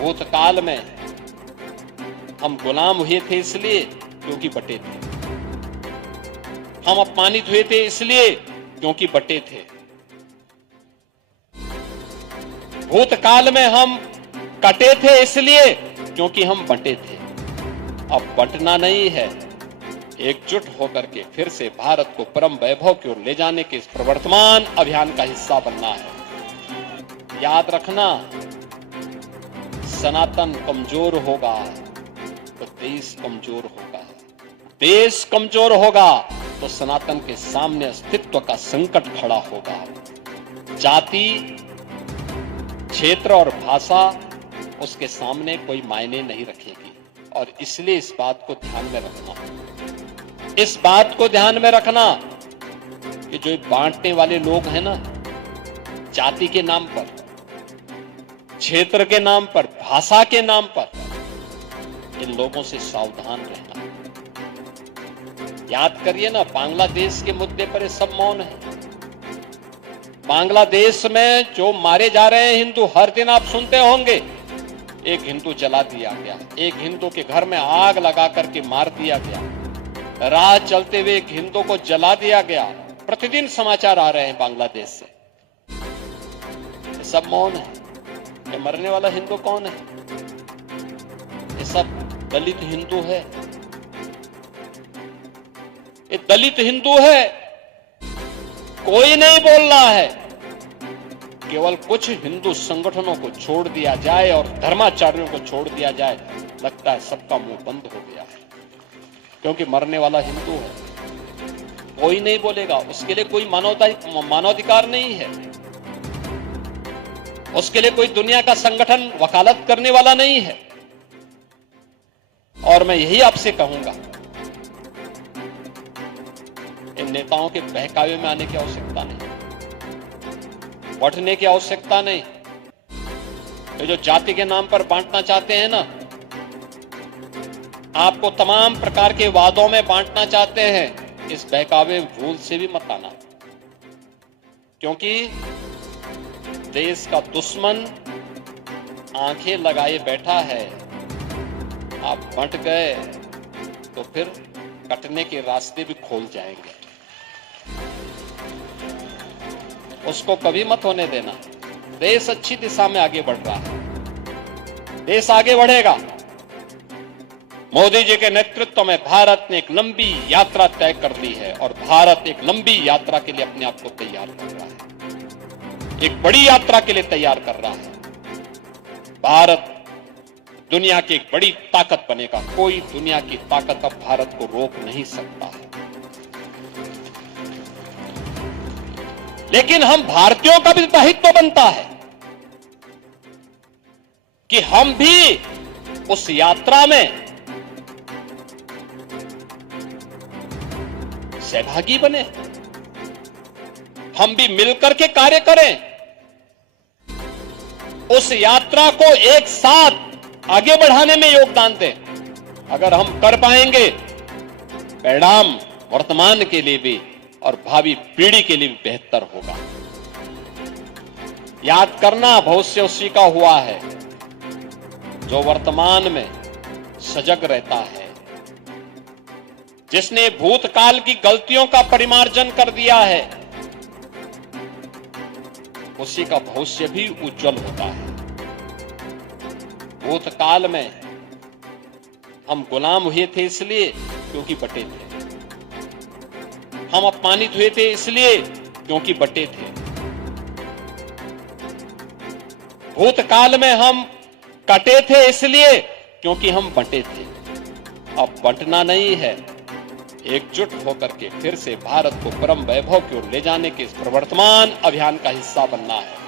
भूतकाल में हम गुलाम हुए थे इसलिए क्योंकि बटे थे, हम अपमानित हुए थे इसलिए क्योंकि बटे थे। भूतकाल में हम कटे थे इसलिए क्योंकि हम बटे थे। अब बंटना नहीं है, एकजुट होकर के फिर से भारत को परम वैभव की ओर ले जाने के इस प्रवर्तमान अभियान का हिस्सा बनना है। याद रखना, सनातन कमजोर होगा तो देश कमजोर होगा, देश कमजोर होगा तो सनातन के सामने अस्तित्व का संकट खड़ा होगा। जाति, क्षेत्र और भाषा उसके सामने कोई मायने नहीं रखेगी। और इसलिए इस बात को ध्यान में रखना, इस बात को ध्यान में रखना कि जो बांटने वाले लोग हैं ना, जाति के नाम पर, क्षेत्र के नाम पर, भाषा के नाम पर, इन लोगों से सावधान रहना। याद करिए ना, बांग्लादेश के मुद्दे पर ये सब मौन है। बांग्लादेश में जो मारे जा रहे हैं हिंदू, हर दिन आप सुनते होंगे, एक हिंदू जला दिया गया, एक हिंदू के घर में आग लगा करके मार दिया गया, राह चलते हुए एक हिंदू को जला दिया गया। प्रतिदिन समाचार आ रहे हैं बांग्लादेश से। ये सब मौन है। ये मरने वाला हिंदू कौन है? ये सब दलित हिंदू है। ये दलित हिंदू है। कोई नहीं बोल रहा है। केवल कुछ हिंदू संगठनों को छोड़ दिया जाए और धर्माचार्यों को छोड़ दिया जाए, लगता है सबका मुंह बंद हो गया है, क्योंकि मरने वाला हिंदू है। कोई नहीं बोलेगा, उसके लिए कोई मानवाधिकार नहीं है, उसके लिए कोई दुनिया का संगठन वकालत करने वाला नहीं है। और मैं यही आपसे कहूंगा, इन नेताओं के बहकावे में आने की आवश्यकता नहीं, बढ़ने की आवश्यकता नहीं। ये जो जाति के नाम पर बांटना चाहते हैं ना, आपको तमाम प्रकार के वादों में बांटना चाहते हैं, इस बहकावे भूल से भी मत आना, क्योंकि देश का दुश्मन आंखें लगाए बैठा है। आप बंट गए तो फिर कटने के रास्ते भी खोल जाएंगे। उसको कभी मत होने देना। देश अच्छी दिशा में आगे बढ़ रहा है, देश आगे बढ़ेगा। मोदी जी के नेतृत्व में भारत ने एक लंबी यात्रा तय कर ली है और भारत एक लंबी यात्रा के लिए अपने आप को तैयार कर रहा है, एक बड़ी यात्रा के लिए तैयार कर रहा है। भारत दुनिया की एक बड़ी ताकत बनेगा। कोई दुनिया की ताकत अब भारत को रोक नहीं सकता है। लेकिन हम भारतीयों का भी दायित्व बनता है कि हम भी उस यात्रा में सहभागी बने, हम भी मिलकर के कार्य करें, उस यात्रा को एक साथ आगे बढ़ाने में योगदान दें। अगर हम कर पाएंगे, परिणाम वर्तमान के लिए भी और भावी पीढ़ी के लिए भी बेहतर होगा। याद करना, भविष्य उसी का हुआ है जो वर्तमान में सजग रहता है, जिसने भूतकाल की गलतियों का परिमार्जन कर दिया है, उसी का भविष्य भी उज्जवल होता है। भूतकाल में हम गुलाम हुए थे इसलिए क्योंकि बटे थे, हम अपमानित हुए थे इसलिए क्योंकि बटे थे। भूतकाल में हम कटे थे इसलिए क्योंकि हम बटे थे। अब बंटना नहीं है, एकजुट होकर के फिर से भारत को परम वैभव की ओर ले जाने के इस प्रवर्तमान अभियान का हिस्सा बनना है।